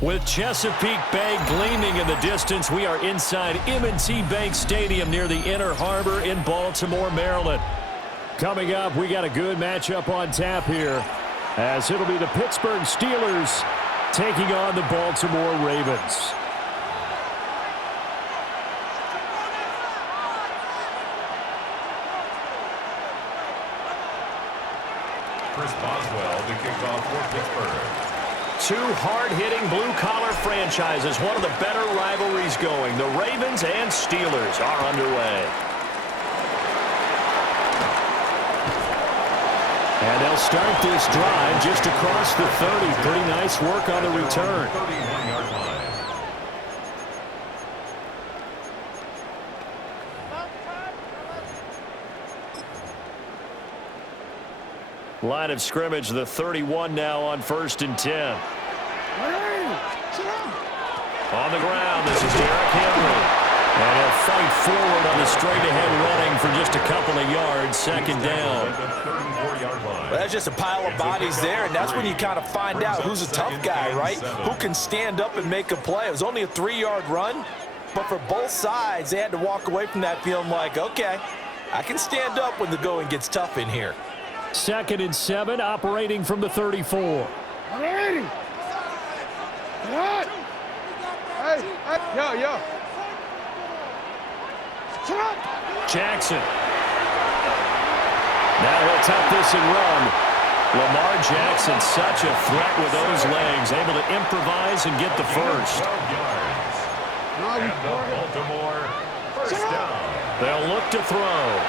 With Chesapeake Bay gleaming in the distance, we are inside M&T Bank Stadium near the Inner Harbor in Baltimore, Maryland. Coming up, we got a good matchup on tap here, as it'll be the Pittsburgh Steelers taking on the Baltimore Ravens. Chris Boswell to kick off for Pittsburgh. Two hard-hitting blue-collar franchises, one of the better rivalries going. The Ravens and Steelers are underway. And they'll start this drive just across the 30. Pretty nice work on the return. 31-yard line. Line of scrimmage, the 31 now on 1st and 10. On the ground, this is Derrick Henry. And he'll fight forward on the straight-ahead running for just a couple of yards, second down. Well, that's just a pile of bodies there, and that's when you kind of find out who's a tough guy, right? Who can stand up and make a play. It was only a 3-yard run, but for both sides, they had to walk away from that feeling like, okay, I can stand up when the going gets tough in here. 2nd and 7, operating from the 34. Hey, yo. Jackson. Now he'll tuck this and run. Lamar Jackson, such a threat with those legs, able to improvise and get the first. And the Baltimore first down. They'll look to throw.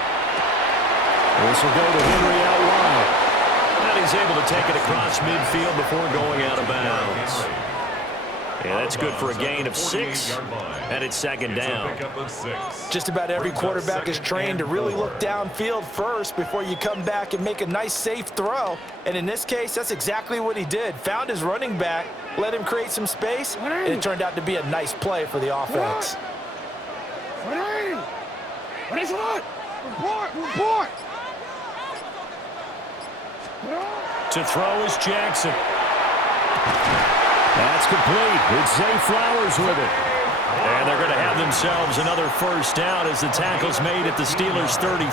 This will go to Henry out wide. And he's able to take it across midfield before going out of bounds. Yeah, that's good for a gain of 6, and it's second down. Just about every quarterback is trained to really look downfield first before you come back and make a nice, safe throw. And in this case, that's exactly what he did. Found his running back, let him create some space, and it turned out to be a nice play for the offense. Report! To throw is Jackson. That's complete. It's Zay Flowers with it. And they're going to have themselves another first down as the tackle's made at the Steelers' 33.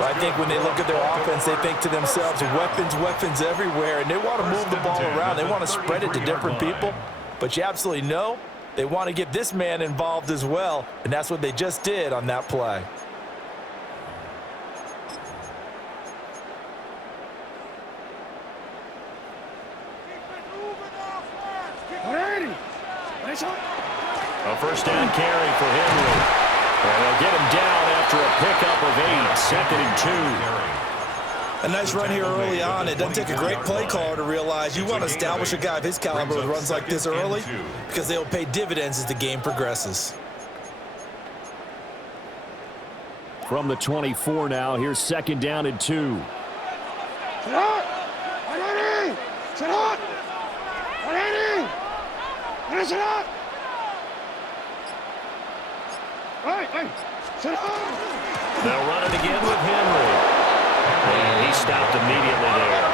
Well, I think when they look at their offense, they think to themselves, weapons everywhere, and they want to move the ball around. They want to spread it to different people. But you absolutely know they want to get this man involved as well, and that's what they just did on that play. A first down carry for Henry. And they'll get him down after a pickup of 8, 2nd and 2. A nice run here early on. It doesn't take a great play caller to realize you want to establish a guy of his caliber with runs like this early because they'll pay dividends as the game progresses. From the 24 now, here's 2nd down and 2. They'll run it again with Henry. And he stopped immediately there.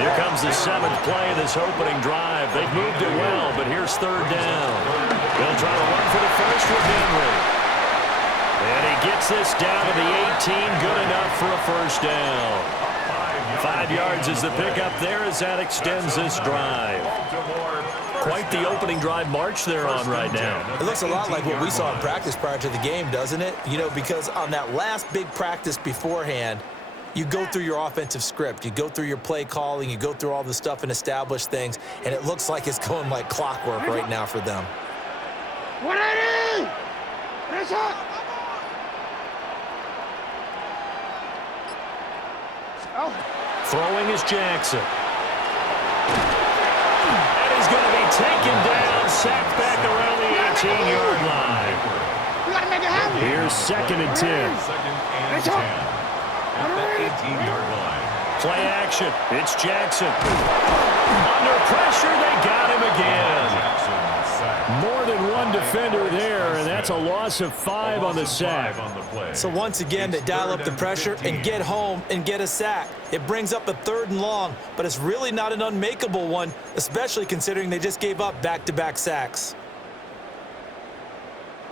Here comes the 7th play of this opening drive. They've moved it well, but here's 3rd down. They'll try to run for the first with Henry. And he gets this down to the 18, good enough for a first down. 5 yards is the pickup there as that extends this drive. Quite the opening drive march they're on right now. It looks a lot like what we saw in practice prior to the game, doesn't it? You know, because on that last big practice beforehand, you go through your offensive script, you go through your play calling, you go through all the stuff and establish things, and it looks like it's going like clockwork right now for them. 180! That's it! Throwing is Jackson. And he's going to be taken down, sacked back around the 18-yard line. You got to make it happen. Here's 2nd and 10. 2nd and 10 at the 18-yard line. Play action. It's Jackson. Under pressure, they got him again. More than one defender there, and that's a loss of 5 on the sack. So once again, they dial up the pressure and get home and get a sack. It brings up a 3rd and long, but it's really not an unmakeable one, especially considering they just gave up back-to-back sacks.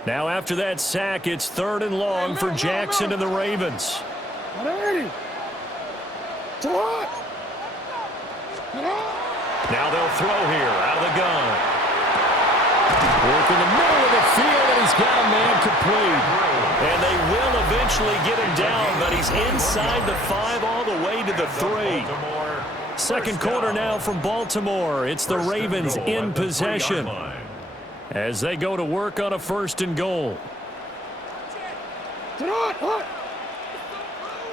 Now after that sack, it's 3rd and long for Jackson and the Ravens. Now they'll throw here out of the gun. Work in the middle of the field, and he's got a man complete. And they will eventually get him down, but he's inside the 5 all the way to the 3. Second quarter now from Baltimore. It's the Ravens in possession as they go to work on a 1st and goal.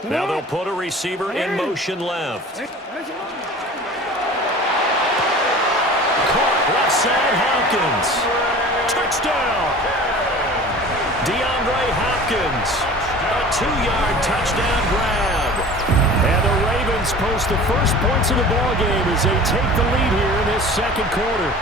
Now they'll put a receiver in motion left. Caught left side, Hopkins. Touchdown! DeAndre Hopkins. A 2-yard touchdown grab. And the Ravens post the first points of the ballgame as they take the lead here in this second quarter.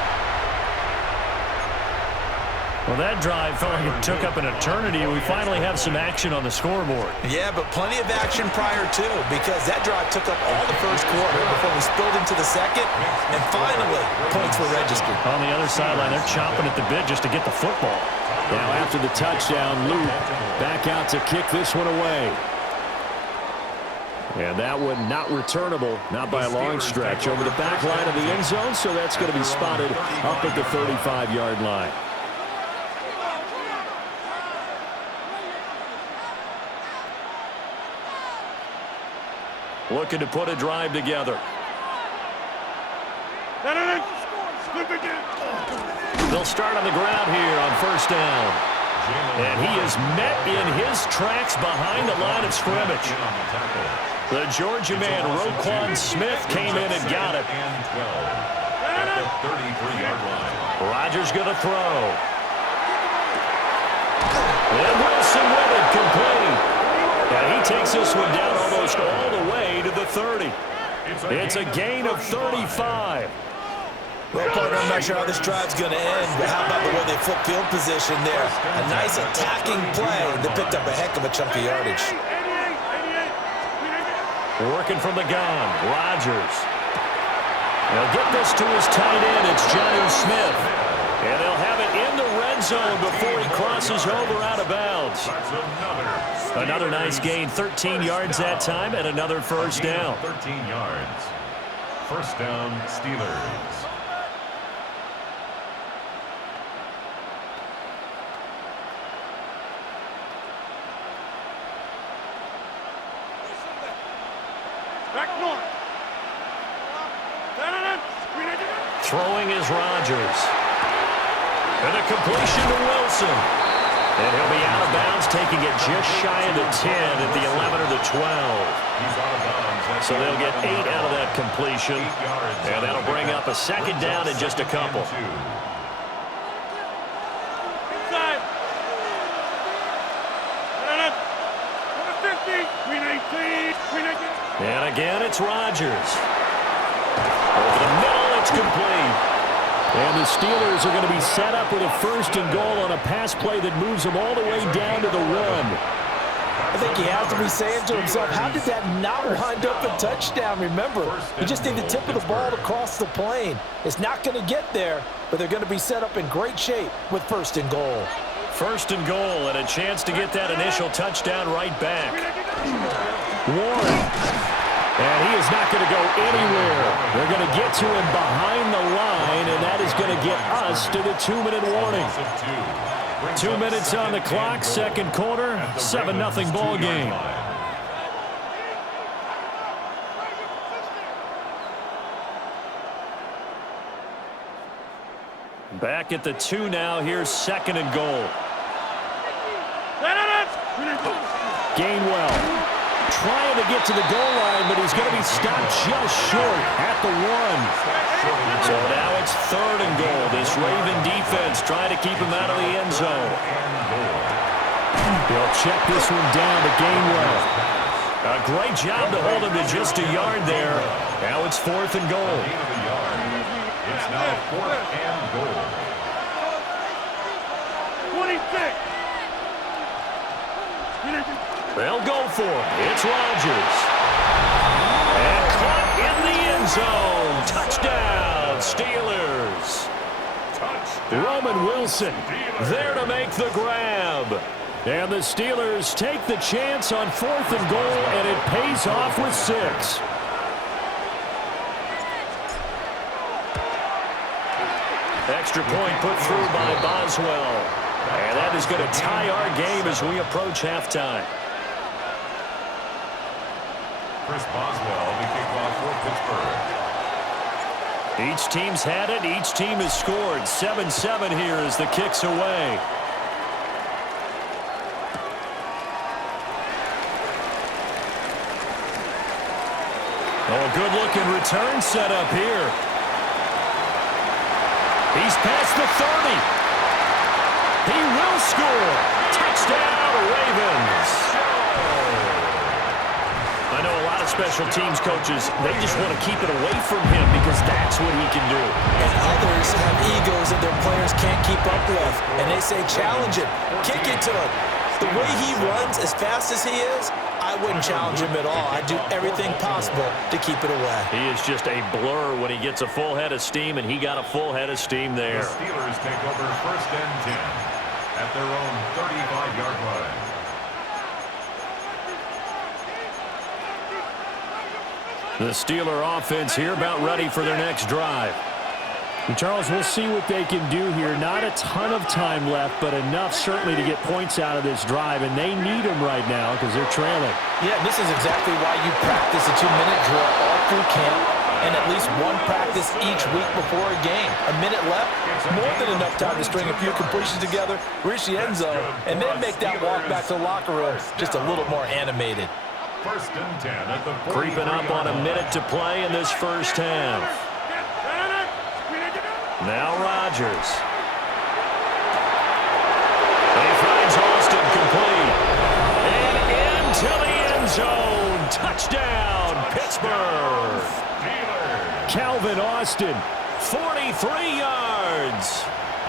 Well, that drive felt like it took up an eternity, and we finally have some action on the scoreboard. Yeah, but plenty of action prior to, because that drive took up all the first quarter before we spilled into the second, and finally, points were registered. On the other sideline, they're chomping at the bit just to get the football. Now after the touchdown, Luke back out to kick this one away. And that one not returnable, not by a long stretch, over the back line of the end zone, so that's going to be spotted up at the 35-yard line. Looking to put a drive together. They'll start on the ground here on 1st down. And he is met in his tracks behind the line of scrimmage. The Georgia man, Roquan Smith, came in and got it. Rodgers going to throw. And Wilson with it, complete. And he takes this one down almost all the way to the 30. It's a gain of 35. Well, partner, I'm not sure how this drive's going to end, but how about the way they flip field position there? A nice attacking play that picked up a heck of a chunk of yardage. Working from the gun, Rodgers. They'll get this to his tight end. It's Jonnu Smith. And they'll have it in the red zone before he crosses over out of bounds. Another nice gain, 13 yards that time, and another 1st down. 13 yards. 1st down, Steelers. Throwing is Rodgers. And a completion to Wilson. And he'll be out of bounds, taking it just shy of the 10 at the 11 or the 12. So they'll get 8 out of that completion. And that'll bring up a 2nd down in just a couple. And again, it's Rodgers. Over the middle, it's complete. And the Steelers are going to be set up with a 1st and goal on a pass play that moves them all the way down to the 1. I think he has to be saying to himself, how did that not wind up a touchdown? Remember, you just need the tip of the ball to cross the plane. It's not going to get there, but they're going to be set up in great shape with 1st and goal. 1st and goal, and a chance to get that initial touchdown right back. Warren. And he is not going to go anywhere. They're going to get to him behind the line, and that is going to get us to the 2-minute warning. 2 minutes on the clock, second quarter, 7-0 ball game. Back at the 2 now. Here's 2nd and goal. Gainwell. Trying to get to the goal line, but he's going to be stopped just short at the 1. So now it's 3rd and goal. This Raven defense trying to keep him out of the end zone. They'll check this one down to Gainwell. A great job to hold him to just a yard there. Now it's 4th and goal. It's now 4th and goal. They'll go for it. It's Rodgers. And caught in the end zone. Touchdown, Steelers. Roman Wilson there to make the grab. And the Steelers take the chance on 4th and goal, and it pays off with 6. Extra point put through by Boswell. And that is going to tie our game as we approach halftime. Chris Boswell, the kickoff for Pittsburgh. Each team's had it. Each team has scored. 7-7 here as the kick's away. Oh, good-looking return set up here. He's past the 30. He will score. Touchdown, Ravens. I know a lot of special teams coaches, they just want to keep it away from him because that's what he can do. And others have egos that their players can't keep up with. And they say, challenge him. Kick it to him. The way he runs, as fast as he is, I wouldn't challenge him at all. I'd do everything possible to keep it away. He is just a blur when he gets a full head of steam, and he got a full head of steam there. The Steelers take over 1st and 10 at their own 35-yard line. The Steeler offense here about ready for their next drive. And Charles, we'll see what they can do here. Not a ton of time left, but enough certainly to get points out of this drive, and they need them right now because they're trailing. Yeah, and this is exactly why you practice a 2-minute drill all through camp and at least one practice each week before a game. A minute left, more than enough time to string a few completions together, reach the end zone, and then make that walk back to the locker room just a little more animated. 1st and 10 at the Creeping up on a minute to play in this first half. Now Rodgers. He finds Austin complete. And into the end zone. Touchdown, Pittsburgh. Calvin Austin, 43 yards.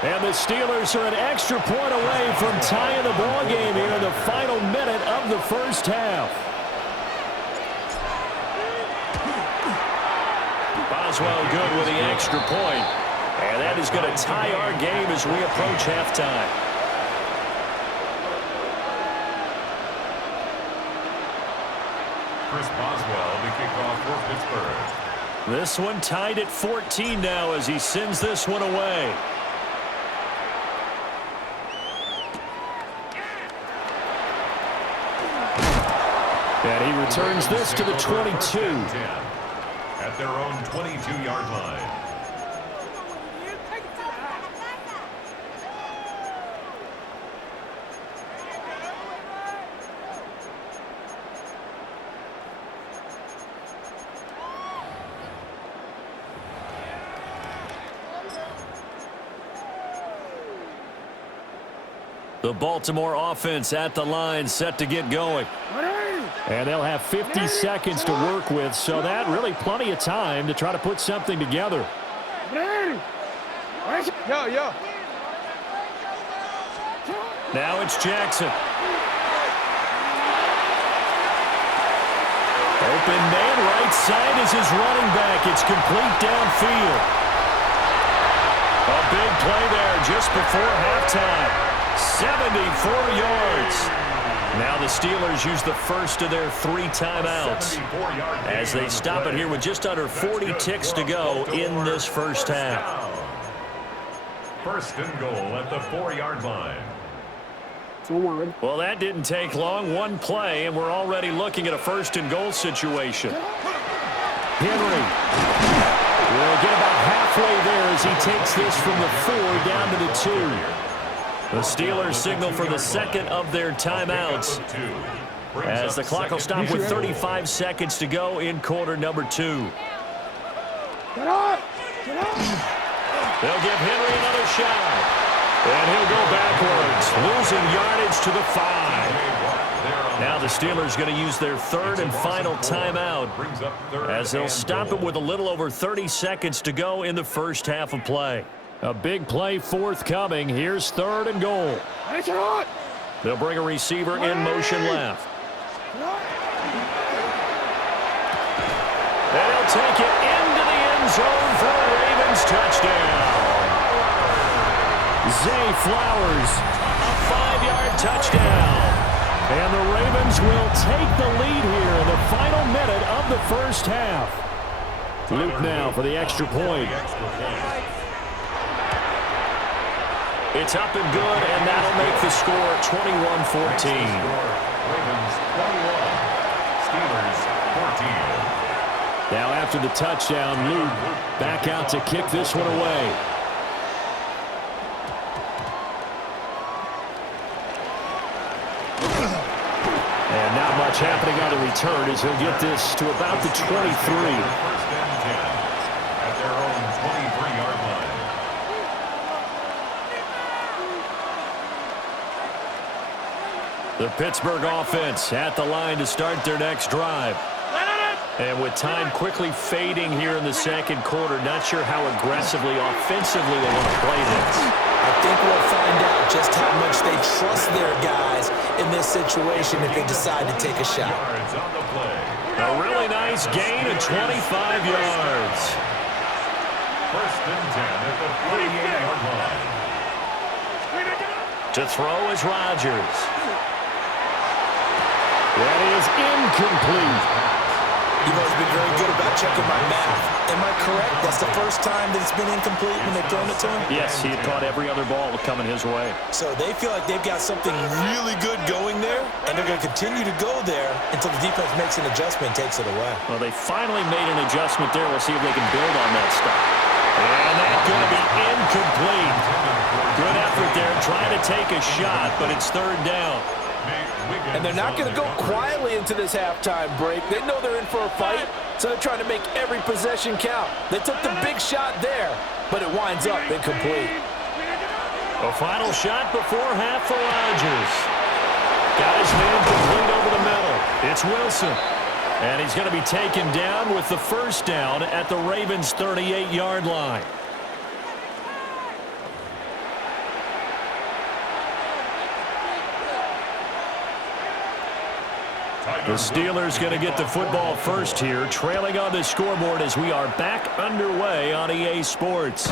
and the Steelers are an extra point away from tying the ball game here in the final minute of the first half. Boswell good with the extra point. And that is going to tie our game as we approach halftime. Chris Boswell, the kickoff for Pittsburgh. This one tied at 14 now as he sends this one away. And he returns this to the 22. At their own 22-yard line. The Baltimore offense at the line, set to get going. And they'll have 50 seconds to work with, so that really plenty of time to try to put something together. Yo. Now it's Jackson. Open man right side is his running back. It's complete downfield. A big play there just before halftime. 74 yards. Now the Steelers use the first of their 3 timeouts as they stop it here with just under 40 ticks to go in this first half. First and goal at the 4-yard line. Well, that didn't take long. One play, and we're already looking at a first and goal situation. Henry will get about halfway there as he takes this from the 4 down to the 2. The Steelers signal for the second of their timeouts as the clock will stop with 35 seconds to go in quarter number 2. Get up! They'll give Henry another shot. And he'll go backwards, losing yardage to the 5. Now the Steelers going to use their third and final timeout as they'll stop it with a little over 30 seconds to go in the first half of play. A big play forthcoming. Here's 3rd and goal. They'll bring a receiver in motion left. They'll take it into the end zone for a Ravens touchdown. Zay Flowers, a 5-yard touchdown. And the Ravens will take the lead here in the final minute of the first half. Luke now for the extra point. It's up and good, and that'll make the score 21-14. Ravens 21, Steelers 14. Now after the touchdown, Luke back out to kick this one away. And not much happening on the return as he'll get this to about the 23. First and 10 at their own 23-yard line. The Pittsburgh offense at the line to start their next drive. And with time quickly fading here in the second quarter, not sure how aggressively, offensively they want to play this. I think we'll find out just how much they trust their guys in this situation if they decide to take a shot. A really nice gain of 25 yards. First and 10 at the 48-yard line. To throw is Rodgers. That is incomplete. You've always been very good about checking my math. Am I correct? That's the first time that it's been incomplete when they've thrown it to him? Yes, he had caught every other ball coming his way. So they feel like they've got something really good going there, and they're going to continue to go there until the defense makes an adjustment and takes it away. Well, they finally made an adjustment there. We'll see if they can build on that stuff. And that's going to be incomplete. Good effort there, trying to take a shot, but it's 3rd down. And they're not going to go quietly into this halftime break. They know they're in for a fight, so they're trying to make every possession count. They took the big shot there, but it winds up incomplete. A final shot before half for Rodgers. Got his man complete over the middle. It's Wilson. And he's going to be taken down with the first down at the Ravens' 38-yard line. The Steelers going to get the football first here, trailing on the scoreboard as we are back underway on EA Sports.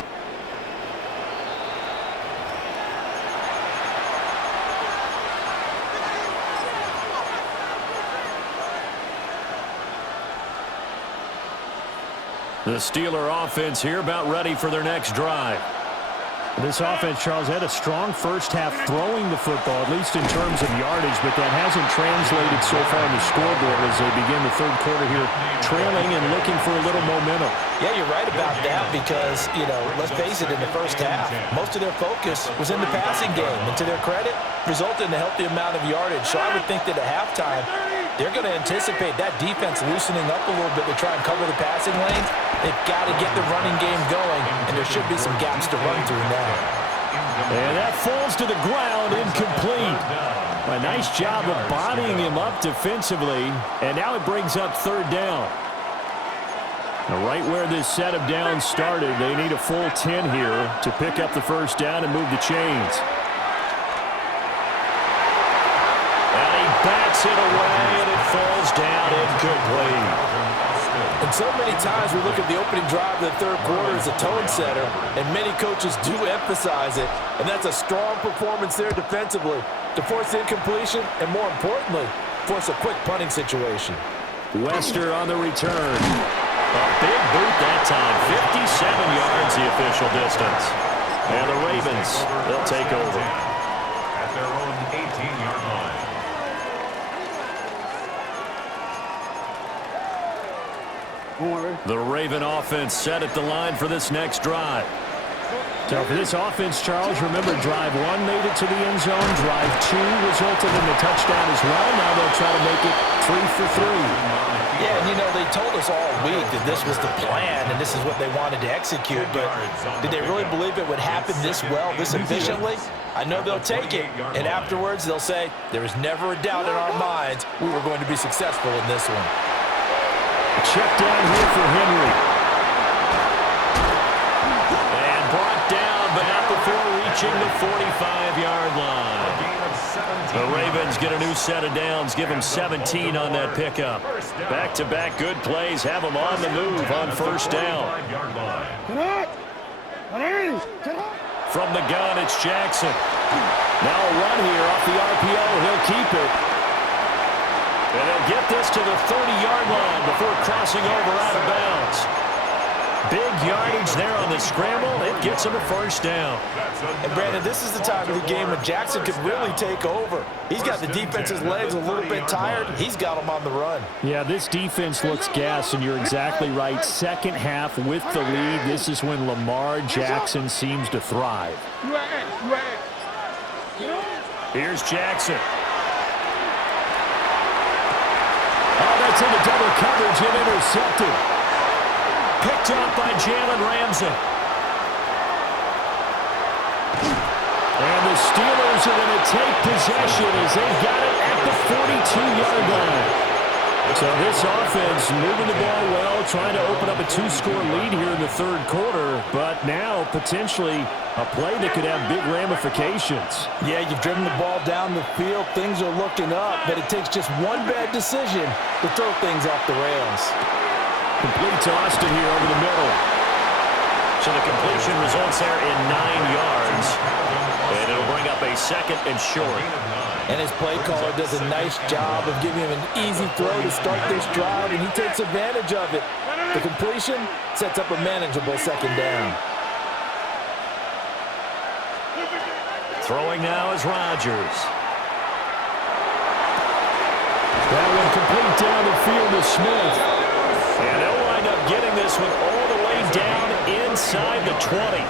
The Steeler offense here about ready for their next drive. This offense, Charles, had a strong first half throwing the football, at least in terms of yardage, but that hasn't translated so far on the scoreboard as they begin the third quarter here, trailing and looking for a little momentum. Yeah, you're right about that because, you know, let's face it, in the first half, most of their focus was in the passing game. And to their credit, resulted in a healthy amount of yardage. So I would think that at halftime, they're going to anticipate that defense loosening up a little bit to try and cover the passing lanes. They've got to get the running game going, and there should be some gaps to run through now. And that falls to the ground, incomplete. A nice job of bodying him up defensively, and now it brings up 3rd down. Now, right where this set of downs started, they need a full 10 here to pick up the first down and move the chains. And he bats it away, and it falls down incomplete. And so many times we look at the opening drive of the third quarter as a tone setter, and many coaches do emphasize it, and that's a strong performance there defensively to force incompletion and, more importantly, force a quick punting situation. Wester on the return. A big boot that time, 57 yards the official distance. And the Ravens, they'll take over. At their own 18-yard line. The Raven offense set at the line for this next drive. So for this offense, Charles, remember drive 1 made it to the end zone. Drive 2 resulted in the touchdown as well. Now they'll try to make it 3 for 3. Yeah, and you know, they told us all week that this was the plan and this is what they wanted to execute, but did they really believe it would happen this well, this efficiently? I know they'll take it, and afterwards they'll say, there was never a doubt in our minds we were going to be successful in this one. Check down here for Henry. And brought down approaching the 45-yard line. The Ravens get a new set of downs, give them 17 on that pickup. Back-to-back good plays have them on the move on first down. From the gun, it's Jackson. Now a run here off the RPO. He'll keep it. And they'll get this to the 30-yard line before crossing over out of bounds. Big yardage there on the scramble. It gets him a first down. And, Brandon, this is the time of the game when Jackson could really take over. He's got the defense's legs a little bit tired. He's got them on the run. Yeah, this defense looks gassed, and you're exactly right. Second half with the lead, this is when Lamar Jackson seems to thrive. Here's Jackson. Oh, that's into double coverage and intercepted. Picked up by Jalen Ramsey. And the Steelers are going to take possession as they've got it at the 42-yard line. So this offense moving the ball well, trying to open up a two-score lead here in the third quarter, but now potentially a play that could have big ramifications. Yeah, you've driven the ball down the field. Things are looking up, but it takes just one bad decision to throw things off the rails. Complete to Austin here over the middle. So the completion results there in 9 yards. And it'll bring up a second and short. And his play caller does a nice job of giving him an easy throw to start this drive, and he takes advantage of it. The completion sets up a manageable second down. Throwing now is Rodgers. That one complete down the field to Smith. And they'll wind up getting this one all the way down inside the 20.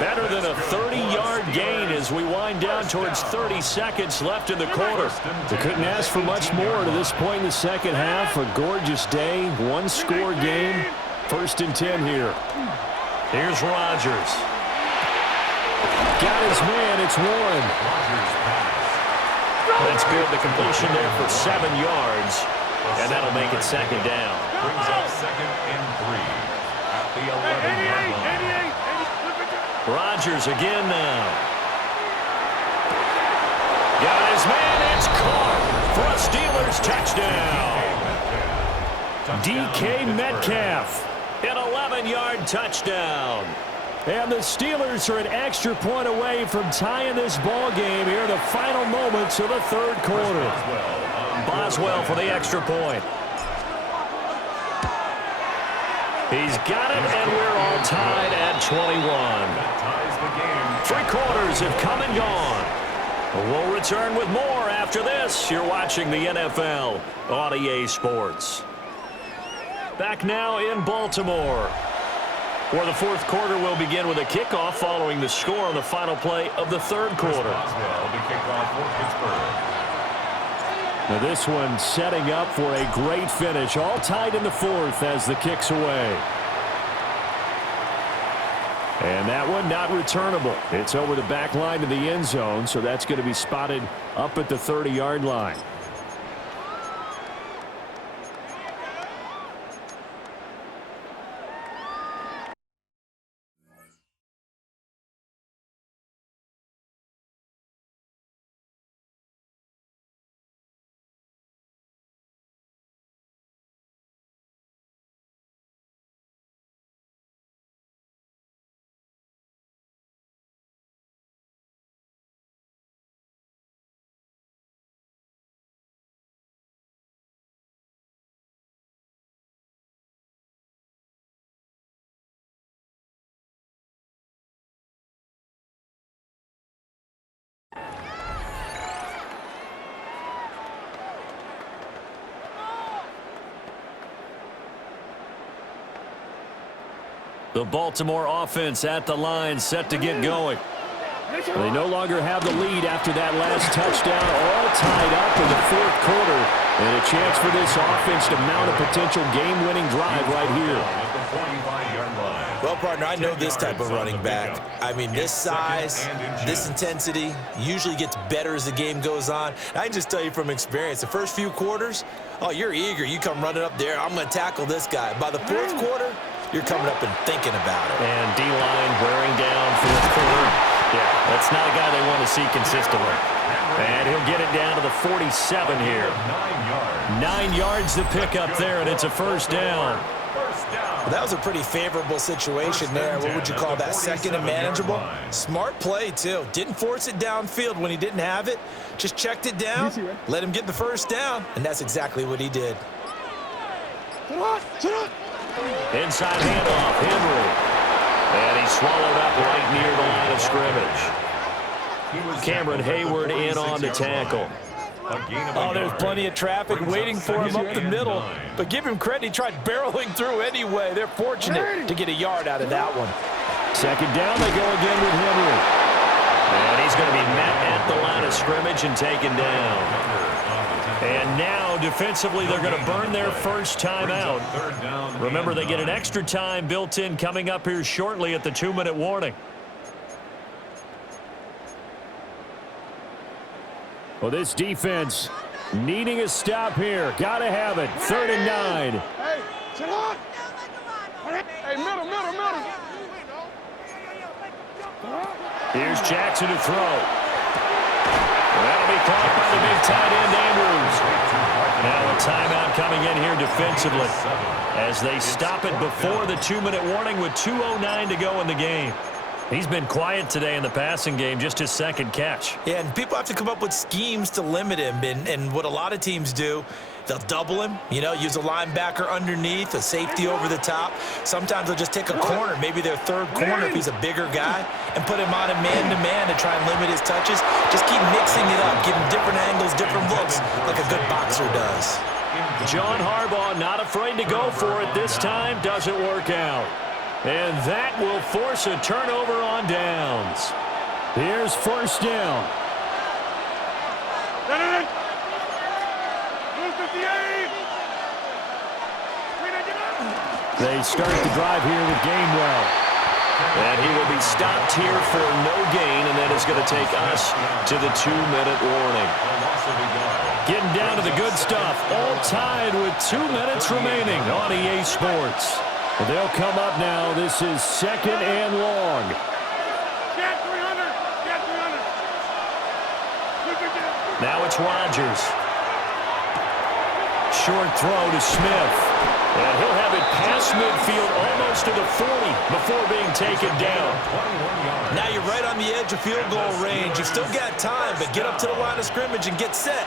Better than a 30-yard gain as we wind down towards 30 seconds left in the quarter. They couldn't ask for much more to this point in the second half. A gorgeous day, one-score game. 1st and 10 here. Here's Rodgers. Got his man, it's Warren. That's good. The completion there for 7 yards. And that'll make it second down. Brings up 2nd and 3 at the 11-yard line. Rodgers again now. Got his man. It's caught for a Steelers touchdown. DK Metcalf, an 11-yard touchdown. And the Steelers are an extra point away from tying this ball game here in the final moments of the third quarter. Boswell for the extra point. He's got it, and we're all tied at 21. 3 quarters have come and gone. We'll return with more after this. You're watching the NFL on EA Sports. Back now in Baltimore, where the fourth quarter will begin with a kickoff following the score on the final play of the third quarter. Boswell, the kickoff for Pittsburgh. Now this one setting up for a great finish. All tied in the fourth as the kick's away. And that one not returnable. It's over the back line to the end zone, so that's going to be spotted up at the 30-yard line. The Baltimore offense at the line, set to get going. They no longer have the lead after that last touchdown, all tied up in the fourth quarter. And a chance for this offense to mount a potential game-winning drive right here. Well, partner, I know this type of running back. I mean, this size, this intensity usually gets better as the game goes on. I can just tell you from experience, the first few quarters, oh, you're eager. You come running up there, I'm going to tackle this guy. By the fourth quarter, you're coming up and thinking about it. And D-line wearing down fourth quarter. Yeah, that's not a guy they want to see consistently. And he'll get it down to the 47 here. 9 yards to pick up there, and it's a first down. Well, that was a pretty favorable situation there. What would you call that? Second and manageable? Smart play, too. Didn't force it downfield when he didn't have it. Just checked it down, let him get the first down, and that's exactly what he did. Inside handoff, Henry. And he's swallowed up right near the line of scrimmage. Cameron Hayward in on the tackle. Oh, there's plenty of traffic waiting for him up the middle. But give him credit, he tried barreling through anyway. They're fortunate to get a yard out of that one. Second down, they go again with Henry. And he's going to be met at the line of scrimmage and taken down. And now, defensively, they're going to burn their first time out. Remember, they get an extra time built in coming up here shortly at the 2-minute warning. Well, this defense needing a stop here. Got to have it. 3rd and 9. Hey, sit on. Hey, middle. Here's Jackson to throw. That'll be caught by the big tight end, Andrews. Now a timeout coming in here defensively as they stop it before the 2-minute warning with 2:09 to go in the game. He's been quiet today in the passing game, just his second catch. Yeah, and people have to come up with schemes to limit him. And what a lot of teams do, they'll double him, use a linebacker underneath, a safety over the top. Sometimes they'll just take a corner, maybe their third corner if he's a bigger guy, and put him on a man-to-man to try and limit his touches. Just keep mixing it up, give him different angles, different looks, like a good boxer does. John Harbaugh not afraid to go for it this time. Doesn't work out. And that will force a turnover on downs. Here's first down. They start the drive here with Gainwell. And he will be stopped here for no gain, and that is going to take us to the 2-minute warning. Getting down to the good stuff, all tied with 2 minutes remaining on EA Sports. Well, they'll come up now. This is 2nd and long. Now it's Rodgers. Short throw to Smith. And he'll have it past midfield almost to the 40 before being taken down. Now you're right on the edge of field goal range. You've still got time, but get up to the line of scrimmage and get set.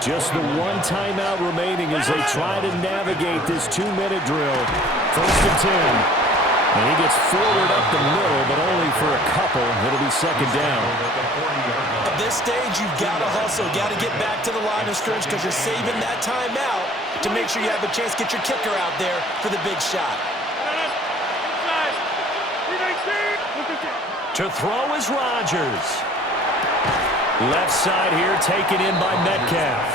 Just the one timeout remaining as they try to navigate this 2-minute drill. 1st and 10. And he gets forward up the middle, but only for a couple. It'll be 2nd down. At this stage, you've got to hustle. Got to get back to the line of scrimmage because you're saving that timeout to make sure you have a chance to get your kicker out there for the big shot. To throw is Rodgers. Left side here taken in by Metcalf.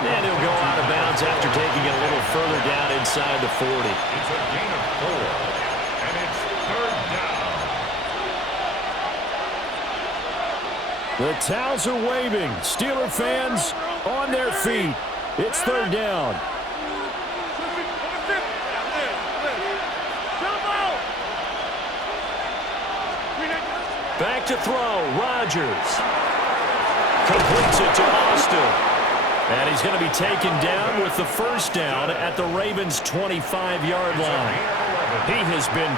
And he'll go out of bounds after taking it a little further down inside the 40. It's a gain of 4, and it's 3rd down. The towels are waving. Steeler fans on their feet. It's 3rd down. Back to throw, Rodgers. Completes it to Austin. And he's going to be taken down with the first down at the Ravens' 25-yard line. He has been